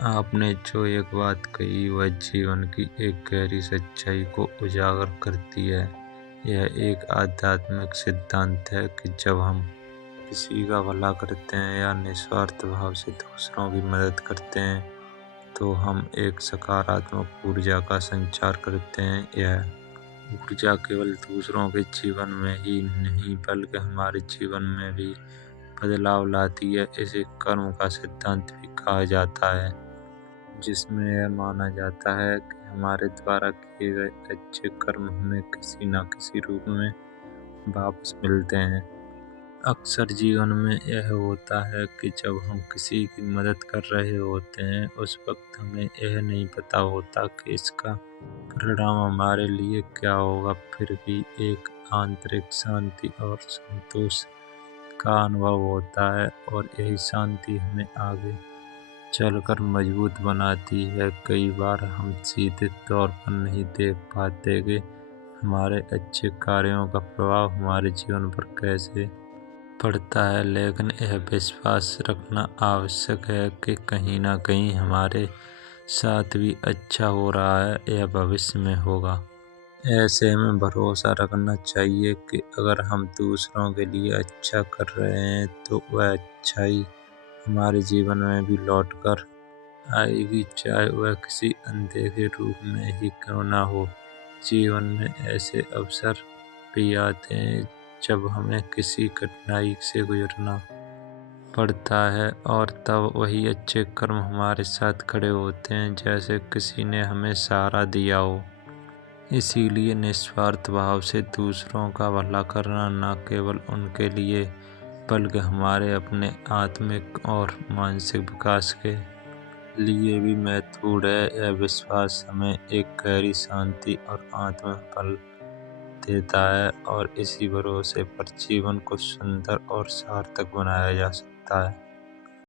आपने जो एक बात कही वह जीवन की एक गहरी सच्चाई को उजागर करती है। यह एक आध्यात्मिक सिद्धांत है कि जब हम किसी का भला करते हैं या निस्वार्थ भाव से दूसरों की मदद करते हैं, तो हम एक सकारात्मक ऊर्जा का संचार करते हैं। यह ऊर्जा केवल दूसरों के जीवन में ही नहीं बल्कि हमारे जीवन में भी बदलाव लाती है। इसे कर्म का सिद्धांत भी कहा जाता है, जिसमें यह माना जाता है कि हमारे द्वारा किए गए अच्छे कर्म हमें किसी न किसी रूप में वापस मिलते हैं। अक्सर जीवन में यह होता है कि जब हम किसी की मदद कर रहे होते हैं, उस वक्त हमें यह नहीं पता होता कि इसका परिणाम हमारे लिए क्या होगा। फिर भी एक आंतरिक शांति और संतोष का अनुभव होता है और यही शांति हमें आगे चलकर मजबूत बनाती है। कई बार हम सीधे तौर पर नहीं देख पाते कि हमारे अच्छे कार्यों का प्रभाव हमारे जीवन पर कैसे पड़ता है, लेकिन यह विश्वास रखना आवश्यक है कि कहीं ना कहीं हमारे साथ भी अच्छा हो रहा है या भविष्य में होगा। ऐसे में भरोसा रखना चाहिए कि अगर हम दूसरों के लिए अच्छा कर रहे हैं तो वह अच्छाई हमारे जीवन में भी लौट कर आएगी, चाहे वह किसी अनदेखे रूप में ही क्यों ना हो। जीवन में ऐसे अवसर भी आते हैं जब हमें किसी कठिनाई से गुजरना पड़ता है और तब वही अच्छे कर्म हमारे साथ खड़े होते हैं, जैसे किसी ने हमें सहारा दिया हो। इसीलिए निस्वार्थ भाव से दूसरों का भला करना न केवल उनके लिए बल्कि हमारे अपने आत्मिक और मानसिक विकास के लिए भी महत्वपूर्ण है। यह विश्वास हमें एक गहरी शांति और आत्मिक बल देता है और इसी भरोसे पर जीवन को सुंदर और सार्थक बनाया जा सकता है।